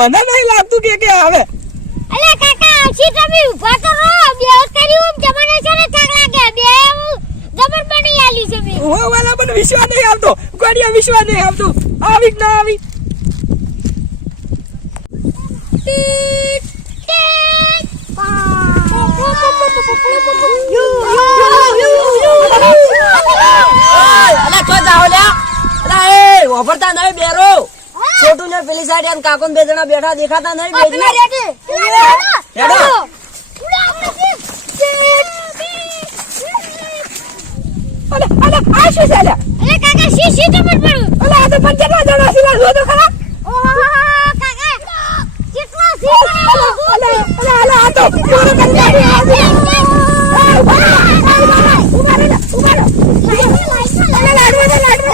મને નહીં લાગતું કે કે આવે. અલે કાકા આછી તમે ઊભા તો રહો. બે કર્યું જમાને છે ને થાક લાગે. બે જબર બની આલી છે મે. હું વાલા મને વિશ્વાસ નહીં આવતો. ગોડિયા વિશ્વાસ નહીં આવતો. આવી કે ના આવી? ઓફરતા નહીં બેરો. છોટું ને પેલી સાઈડ એમ કાકો બે જણા બેઠા દેખાતા નહીં બેજો હેડો. અલે અલે આ શું છે અલે? અલે કાકા શી શી તો પણ પડું અલે આ તો પંચાયતમાં જણા સિવાય જો તો ખરા. ઓહો કાકા. કેટલા સી અલે અલે અલે અલે આ તો પૂરો કરી નાખી. આ તો- ઊભા રહો, ઊભા રહો, ઊભા રહો. અલે લાડવા દે, લાડવા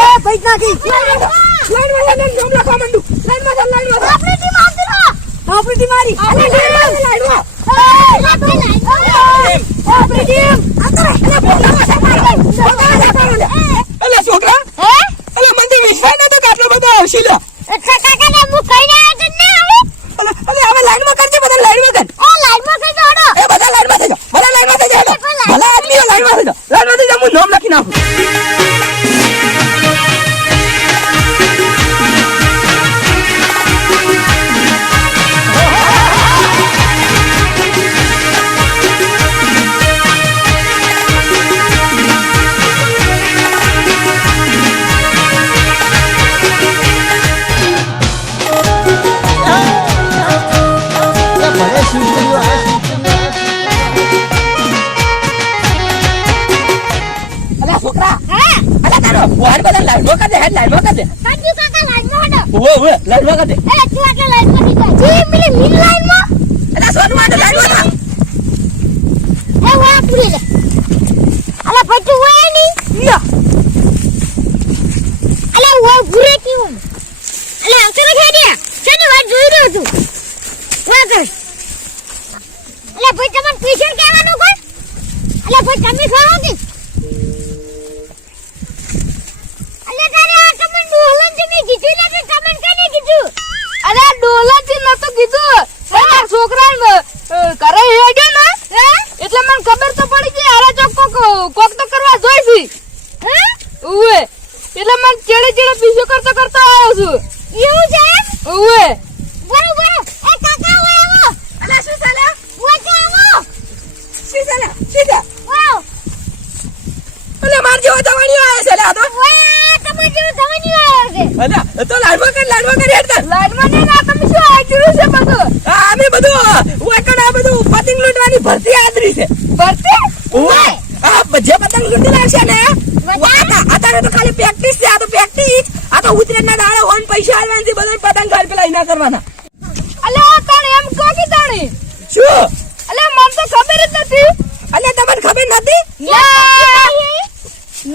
દે. લાડવા દે, લાડવા દે, નામ લખવા માંડું. લાડવા દે, લાડવા દે. આપણી ટીમ આવતી રહો આપણી ટીમ હારી. લાઈનમાં લાઈનમાં આપણી ટીમ. અલે બોલાવો છે મારે. બોલાવો છે ઓવે ઓવે લાઈનમાં એ તું આકે લાઈનમાં ની જા જી મિલી મિલ લાઈનમાં અલે સોનું માટે લાઈનમાં. કર એ વા પૂરી લે. અલા પટુ વે ની લ્યો અલા વો પૂરે કેવું અલા આવતો ને ખેડિયા શેની વાત જોઈ રહ્યો છું વા કર અલા ભાઈ તમને પીછળ કહેવાનું કોઈ અલા ભાઈ તમે ખાઓ કે અલા તારે આ તમને ડોલનથી મેં કીધું ને કે તમને કને કીધું અરે ડોલા થી નતો કીધું મારા છોકરા કરે હેડે ને એટલે મને ખબર તો પડી કે આરા ચોક કોક કોક તો કરવા જોઈ છે હે ઉવે એટલે મને ચેડે ચેડે પીછો કરતો કરતો આવ્યો છું એવું છે એમ? ઉવે બરો બરો એ કાકા ઓય આવો અલે શું ચાલે ઓય તો આવો શું ચાલે શું ચાલે વાવ અલે માર જેવો જવાણીઓ આવે છે લે આ તો ઓય તમાર જેવું થવાની આવ્યો છે અલે તો લાઈનમાં કર લાઈનમાં કર હેડ તાર લાઈનમાં ને ના તમે શું આગ્યું છે બધું આ અમે બધું ઓકણ આ બધું પતંગ લૂંટવાની ભરતી આદરી છે ભરતી ઓય આ જે પતંગ લૂંટી લાવશે ને આ અત્યારે તો ખાલી પ્રેક્ટિસ છે આ તો પ્રેક્ટિસ આ તો ઉતરેના દાડે ઓન પૈસા પતંગ ઘર પેલા ઇના કરવાના. અલે આ તાણે એમ કો કે તણી? શું? અલે મને તો ખબર જ નથી. અલે તમને ખબર નથી? ના.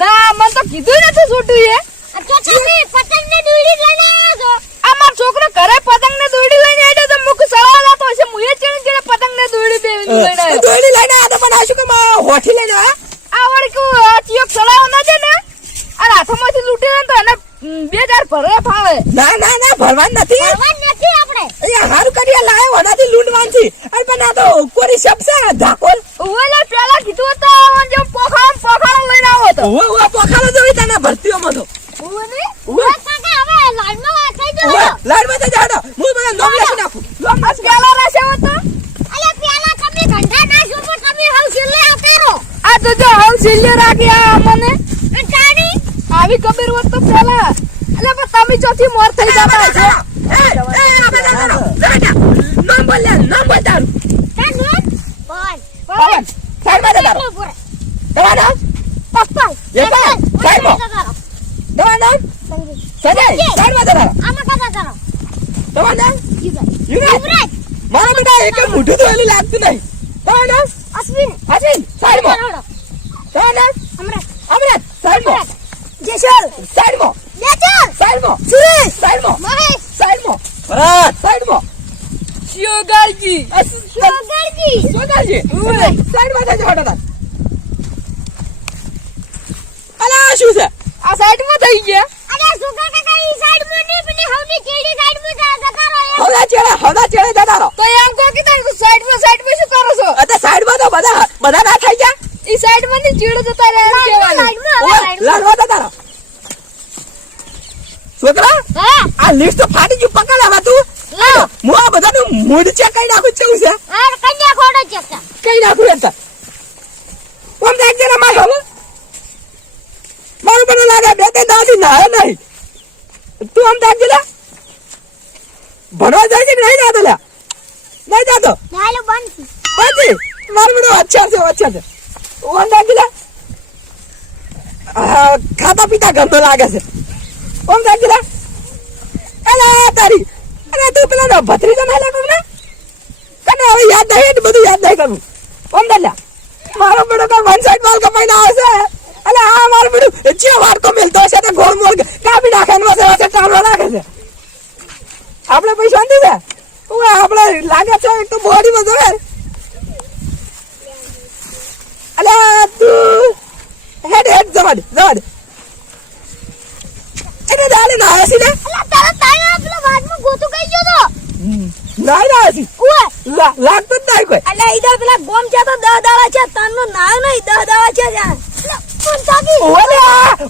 ના મને તો કીધું નથી છોટું એ તો તમે પતંગ ને દોરી લઈને આવ્યા છો આ મારો છોકરો ઘરે પતંગ ને દોડી લઈને આવ્યો તો મુખ સળાવલા તો હશે મુએ ચેડે ચેડે પતંગ ને દોડી બે લઈને આવ્યો દોડી લઈને આ તો પણ આ શું કે માં હોઠી લઈને આ આ વળી કેવું આ ચિયોક સળાવ ના છે ને આ હાથોમાંથી લૂંટી લે ને તો એને ઉમ, બે હજાર ભરે ફાવે ના ના ના ભરવાનું નથી ભરવા નથી આપણે અહીંયા હારું વડાથી લૂંટવાનું છે. અરે પણ આ તો કોરી શબ છે ધાકોલ? ઓલા પેલા કીધું તો જે પોખાળ પોખાળ લઈને આવો તો. ઓવે ઓવે પોખાલો જોઈ તને ભરતીઓમાં તો. ઓવે ને ઓવે ઓય કાકા હવે લાઈનમાં ઓવે જાઓ લાડમાં તો જાડો. હું બધા નોમ લખી નાખું. નોમ પેલા રહેશે હો તો. અલે પેલા તમે ઘંટા ના છો પણ તમે હાવ છેલ્લે આવતા રહો આ તો જો હવ સિલ્લે રાખી આ મને. ચાડી આવી ખબર હોત તો પેલા. એટલે પણ તમે ચોથી મોર થઈ જતા છો નામ બોલ લે નામ બોલ તારું ચાલ બોલ બોલ પવન સાઈડમાં જતા રહો. તમારું નામ પપ્પલ પણ, સાઈડમાં. તમારું નામ સજય સાઈડમાં જતા રહો. આમાં કાકા કરો. તમારું નામ યુવરાજ. યુવરાજ. મારા બેટા એક મોઢું તો એલું લાગતું નહીં તમારું નામ અશ્વિન અશ્વિન સાઈડમાં કરોડો તમારું નામ અમરત અમરત સાઈડમાં જેસલ સાઈડમાં બેચલ સાઈડમાં સુરેશ સાઈડમાં મહેશ સાઈડમાં ભરત સાઈડમાં શિવગાલજી શોગરજી સોદાજી સાઈડમાં જજો હટો અલા શું છે? આ સાઈડમાં થઈ ગયા. અરે સુગર કાકા ઈ સાઈડમાં નહીં પેલી હવની ચેડી સાઈડમાં જતા રહો એમ. ચેડે હવડા ચેડે જતા રહો. તો એમ કહો કે તારે સાઈડમાં સાઈડમાં શું કરો છો? અત્યારે સાઈડમાં તો બધા બધા ના થઈ ગયા. ઈ સાઈડમાં થી ચીડો જતા રહે એમ. લડવા જતા રહો. છોકરા હા, આ લિસ્ટ તો ફાટી ગયું પકડ કરો મો બધાનું મૂડ ચેક કરી નાખું છે છે. આર કન્યા ખોડો ચેક કરી નાખું એમ તા. ઓમ દેખ જરા માં હો મારું મને લાગે બે તે દાદી ના નહીં. તું આમ દેખ જલા ભણવા જાય કે નહીં જાતો લ્યા? નહીં જાતો? હાલો બંધ બંધ મારું મને અચ્છા છે અચ્છા છે. ઓમ દેખ જલા ખાતા પીતા ગંદો લાગે છે. ઓમ દેખ જલા અલા તારી અરે તું પેલા ભત્રીજો ના લાગો ને? કને હવે યાદ નહીં એટલે બધું યાદ નહીં કરવું ઓમ દાદા મારો બેડો કા વન સાઈડ વાલ કપાઈને ના અને આ મારો બેડો જે વાર કો મિલતો હશે તો ગોળ મોળ કાપી નાખે ને વસે વસે ટાળવા નાખે છે. આપણે પૈસા શાંતિ છે? ઓએ આપણે લાગે છે એક તો બોડી માં જોવે. અલે તું હેડ હેડ જવા દે એને દાલે ના હસી ને? અલા, તારા તારા પેલા વાતમાં ગોતું કઈ ગયો તો? ના ના હસી ઓય, લાગતું જ નહીં કોઈ? એટલે ઈધર પેલા ગોમ છે તો દહ દાડા છે તનનું નાવ નહીં દહ દાડા છે અલા, પણ તાકી. ઓલે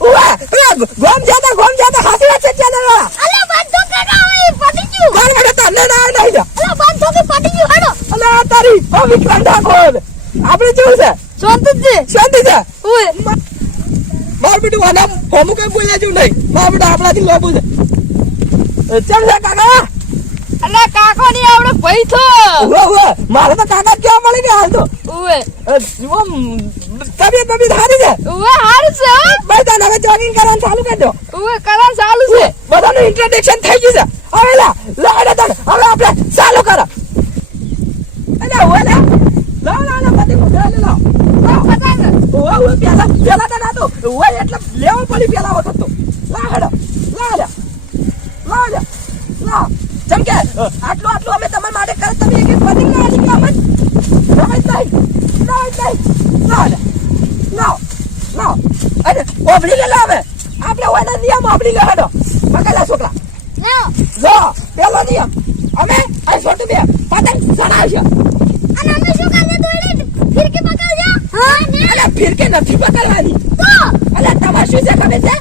ઓલે પેલા ગોમ જાતા ગોમ જાતા હાસી વાત છે ચાલે અલા, બંધ તો કરો, હવે પતી ગયું. મારે મને તને ના નહીં જા અલા, બંધ કે પતી ગયું, હેડો. અલે તારી ઓ વિક્રાંત ઠાકોર આપણે જેવું છે? શાંત છે? શાંતિ છે? ઓય માર બેટું આના હોમુ કઈ બોલ્યા જેવું નહીં. માર બેટા આપણાથી લોબુ છે. ચમ છે કાકા. અલા કાકો ની આવડે ભાઈ મારે તો કાકા કેવા મળે કે હાલ તો. તબિયત તબિયત સારી છે? ઓય હારું છે ભાઈ તને હવે જોગિંગ કરવાનું ચાલુ કરી દો. ઓય કરવાનું ચાલુ છે. બધાનું ઇન્ટ્રોડક્શન થઈ ગયું છે. હવે લા લાડે તને હવે આપણે ચાલુ કરો. અલે ઓય લા. લે ઓય પેલા પેલા તને તો ઓય એટલે લેવો પડી પેલા વખત તો લા હેડો લા લે લા લે લા જેમ કે અ, આટલું આટલું અમે તમારા માટે કરે તમે એક એક પતિ ના આલી કે અમન રમે જ નહીં ના જ નહીં લા લે લાવ લાવ અરે ઓબળી લે લાવે આપણે ઓયના નિયમ ઓબળી લે હડો પકડલા છોકરા. જો પેલો નિયમ. અમે આ છોટું બે. પતંગ ચડાવશે અને અમે શું કાલે દોડે ફિરકી પકડજો? હા, ને? અલે ફિરકે નથી પકડવાની. તો, અલે તમાર શું છે ખબર છે?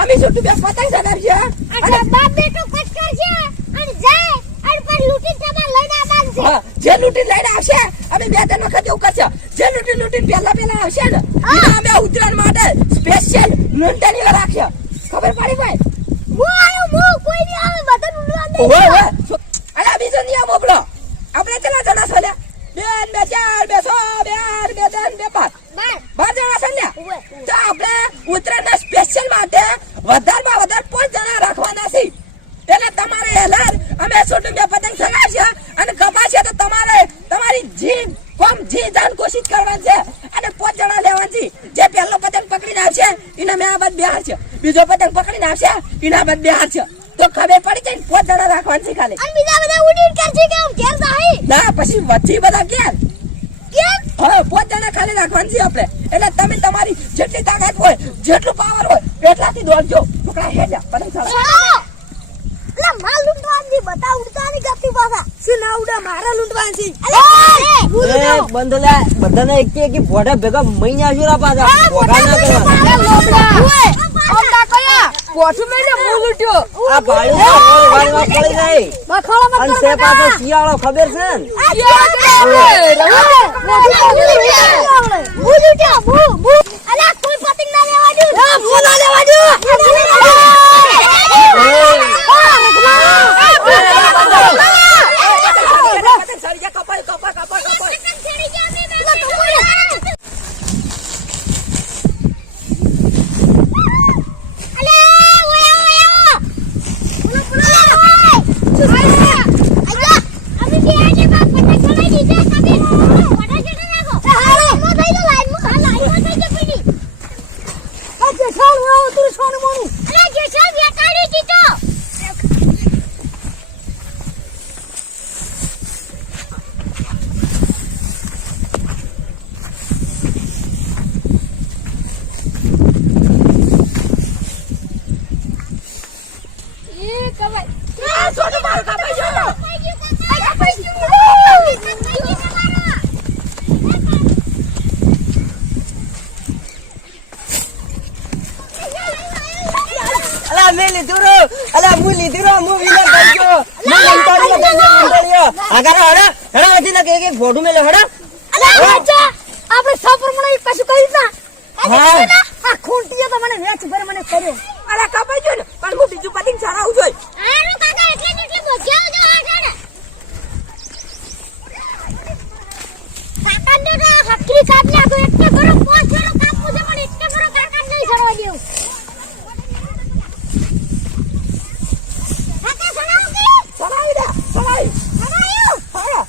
અમે છોટું બે. પતંગ ચડાવશે અને બાપ બેટો કટ છે અને જાય અને પર લૂટી તમાર લઈને. હા, જે લૂટી લઈને આવશે અમે બે ત્રણ વખત એવું કરશે. જે લૂટી લૂટી પહેલા પહેલા આવશે ને અમે ઉત્તરાયણ માટે સ્પેશિયલ લૂંટણી રાખશે ખબર પડી ભાઈ? હું આયો, હું, કોઈ નહીં આવે, બધા ઉડવા દે ઓય ઓય અરે બીજો નિયમ આપણો આપણે કેટલા જણા છે બેન બે ચાર બે સો બે આઠ બે ત્રણ બે પાંચ. બાર. બાર જણા છે ને? તો આપણે ઉત્તરાયણના સ્પેશિયલ માટે વધારમાં વધારે પાંચ જણા રાખવાના છે એટલે તમારે એલાર અમે છોટું બે પતંગ ચગાવશે અને કપાશે તો તમારે તમારી જીભ કોમ જી જાન કોશિશ કરવાની છે અને પાંચ જણા લેવાની છે જે પહેલો પતંગ પકડીને આવશે એને મેં આ બાદ બિહાર છે. બીજો પતંગ પકડીને આવશે એના બાદ બિહાર છે. તો ખબર પડી જાય પોત દડા રાખવાની છે ખાલી. અને બીજા બધા ઉડીને કરશે કે આમ ઘેર જાય. ના પછી વચ્ચે બધા ક્યાં કેમ? હા પોત જણા ખાલી રાખવાની છે આપણે. એટલે તમે તમારી જેટલી તાકાત હોય જેટલું પાવર હોય એટલાથી દોડજો. છોકરા હેડ્યા પતંગ ચડાવો. માલ લૂંટવાની બતા ઉડતા નહીં ગપી પાછા. શું ના ઉડે? મારા લૂંટવાની અરે. એ બધાને એક એક ભોડા ભેગા મહિને આશુરા પાછા. આ ના કરવા કોઠું લૂટ્યો આ ભાડું પડી જાય. અને તે પાછો શિયાળો ખબર છે ને? પતંગ morning, morning. જીતી રહ્યો. હું વિનર થઈ ગયો. હું કંટાળીયો થઈ ગયો કંટાળીયો આગળ હડો હડો વચ્ચે ના એક એક ફોટો મેલે હડો. અલે બચ્ચા આપણે મને કશું કર્યું ના. હા. આ ખૂંટીએ તો મને વેચ ભર મને કર્યો. અરે કપાઈ ગયો ને? પણ હું બીજું પતિંગ ચડાવું જોઈ. આનું કાકા એટલે એટલે જો કાકા ને. કરો કરો કરો કાકા નહીં દેવું કાકા સડાવો કે સરાવી દે સરાવી સડાયું હા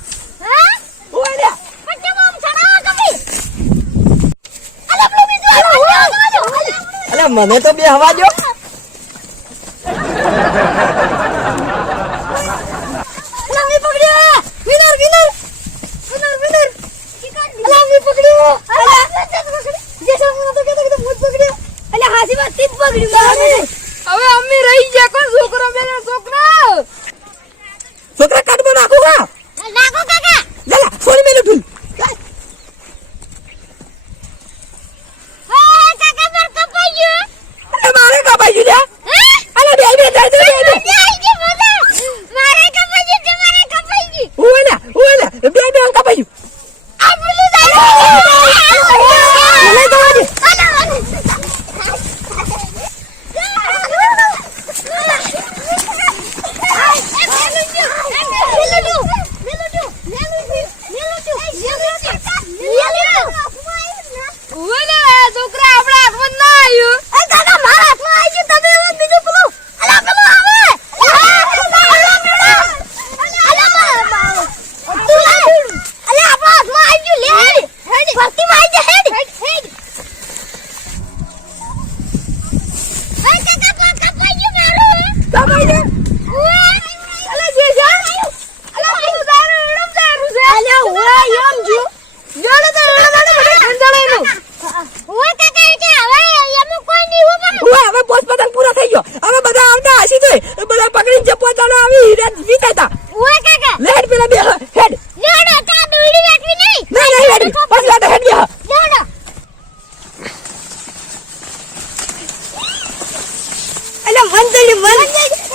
હા ઓય લે પછી બમ સડાવો તમે અલે પેલું બીજું આલો આલો આલો અલે મને તો બે હવા દો પકડ્યો વિનર વિનર વિનર વિનર લાવી પકડ્યો જે સામે તો કેતો કે ભૂત પકડ્યો અલે હાસી વાત તીપ પકડ્યું હવે અમ્મી રહી ગયા કોણ છોકરો બેનો છોકરો છોકરા કાઢમાં નાખું હા નાખો કાકા લે લે સોની મેલું ઠુલ હા કાકા પર કપાઈ ગયો અરે મારે કપાઈ ગયું લે હા અરે બે બે બે બે બે આઈ ગઈ મજા મારે કપાઈ ગયું તમારે કપાઈ ગયું ઓય લે ઓય લે બે બે કપાઈ ગયું આ પેલું દાદા લે તો વાજી ઓલે છોકરા આપણા હાથમાં ના આવ્યું કપાઈ દે અલે જે જા અલે તું તારે એડમ તારું છે અલે ઓય એમ જો જોડે તો એડમ તારે ખંજાળે નું ઓય હવે પોસ્ટ પતંગ પૂરો થઈ ગયો હવે બધા આવતા હસી તો બધા પકડીને જે પોતાનો આવી હીરા જીતા હતા લેડ પેલા બે હેડ ના ના હેડ પાછલા તો હેડ ગયા અલે મંદલી મંદલી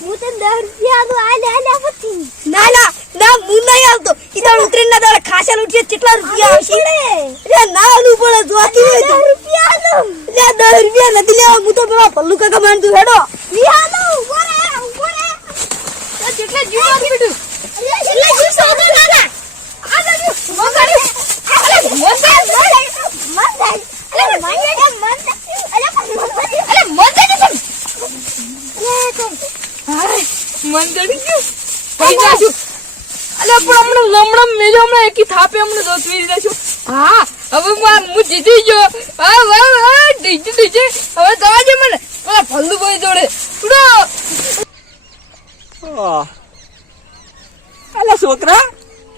હું તને દસ રૂપિયા તો આલે આલે પછી ના ના ના હું નહીં આવતો ઈતર ઉતરીને ખાસા ઉઠીએ કેટલા રૂપિયા આવશે રે ના આલું પણ જોતી હોય તો. રૂપિયા આલો. લે 10 રૂપિયા નથી લેવા હું તો પેલા પલ્લુ કાકા માન તું હેડો લી આલો ઊભો રે ઊભો રે જેટલે જીવન પીડું એટલે જીવ સોદો દાદા આ દાદુ મગાડી અલે મગાડી મગાડી અલે મગાડી મગાડી અલે મગાડી અલે મગાડી અલે તો હાય મન જડી ગયું પૈસા છું અલે પણ હમણાં લમણમ મેજો થાપે હમણાં છું વીરી દેશું હા, હવે હું જીતી ગયો. હા હવે હવે હવે જવા દે મને પેલા ફલ્લુભાઈ જોડે ઉડો અલે છોકરા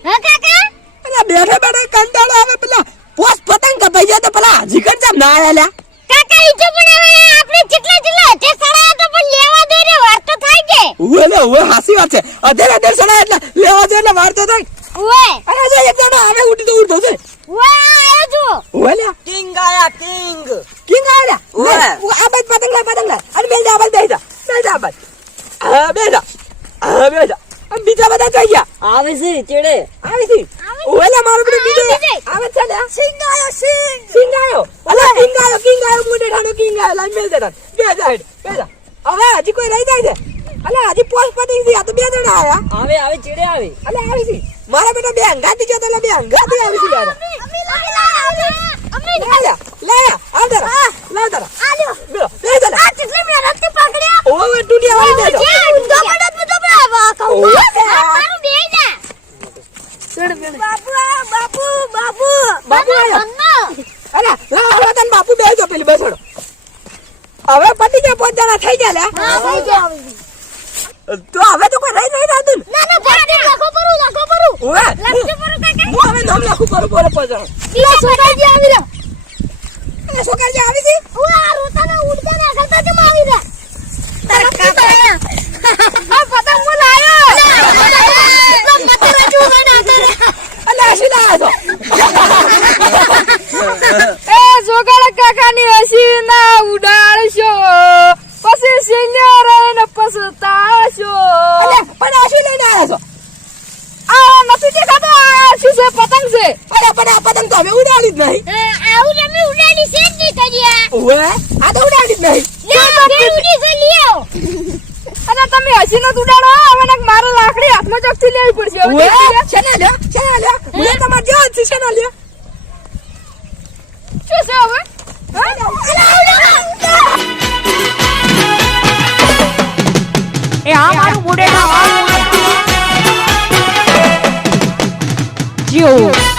હા કાકા અલા બેઠા બેઠા કંટાળો આવે પેલા પોસ્ટ પતંગ કપાઈ જાય તો પેલા હાજી કરતા ના આયા કાકા ઈ તો પણ હવે આપણે જેટલા જેટલા તે સડાયા તો પણ લેવા દે રે વાર તો થાય છે ઉવે લે ઉવે હાસી વાત છે અધેર અધેર સડા એટલે લેવા દે એટલે વાર તો થાય ઓએ અરે જો એક જણો આવે ઉઠી તો ઉઠતો છે ઓએ આયો જો ઉવે લે કિંગ કિંગ કિંગ આયા આ બાજ પતંગ લા પતંગ લા અને બેલ જા બાજ બેસ જા બેસ જા બાજ હા બેસ જા હા બેસ જા આમ બીજા બધા જઈ ગયા આવે છે ચેડે આવી છે ઓલે મારો પેલો બીજો બીજો. આવે છે ને સિંગ આયો સિંગ સિંગ આયો અલા કિંગ આયો કિંગ આયો મોટે ઠાનો કિંગ આયો લાઈ મેલ દે તાન બે જા હેડ બે જા હવે હજી કોઈ રહી જાય છે અલે હજી પોસ્ટ પતંગ છે આ તો બે જણા આયા આવે આવે ચેડે આવે અલે આવી છે મારા બેટા બે અંગાતી જો તો બે અંગાતી આવી છે યાર અમી લાવી અમી લાયા આવ દરા લાવ દરા આલ્યો. બેલો. બે દરા આ કેટલી મહેનતથી પકડ્યા. ઓવે ટુડિયા વાળી દેજો ઓવે. બાપુ બાપુ બાપુ. બાપુ આયો. અરે લાવ હવે તન બાપુ બે જો પેલી બેસડો. હવે પતી ગયા જણા થઈ ગયા. લે તો હવે તો કોઈ રહી નહીં રાતું ના. ના ભરતી લખો પરું લખો પરું ઓવે લખજો પરું કાકા. હું હવે નામ લખું કરું બોલે પાંચ જણા લે સોકાજી આવી રહ્યા. અરે છોકરા આવી છે ઓય આ રોતાને ઉડતા ને અકલતા કેમ આવી રહ્યા તારા કાકા આ પતંગ મો લાયો તો પતંગ જો બના અલે હસી લાયા છો એ જોગાડા કાકાની હસી ના ઉડાડશો પછી સિનિયર છે પતંગ છે અરે પણ આ પતંગ તો હવે ઉડાડી જ નહીં આવું તમે ઉડાડી છે જ નહીં કર્યા ઓવે આ તો ઉડાડી જ નહીં લ્યો ઘેર ઉડી છે લ્યો તમે ઉડાડો હવે નક મારે લાકડી હાથમાં ચોકથી લેવી પડશે. ઓએ? શેના લ્યો શેના લ્યો? મને તમાર જો છે શેના લ્યો? શું છે હવે? એ આ મારું બુડેટા જીઓ.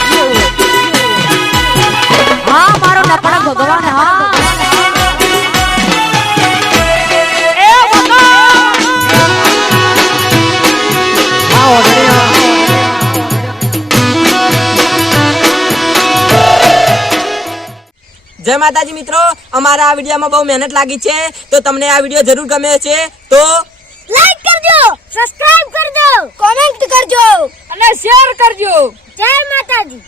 જય માતાજી મિત્રો અમારા આ વિડીયોમાં બહુ મહેનત લાગી છે. તો તમને આ વીડિયો જરૂર ગમે છે તો લાઈક કરજો સબસ્ક્રાઇબ કરજો કોમેન્ટ કરજો અને શેર કરજો. જય માતાજી.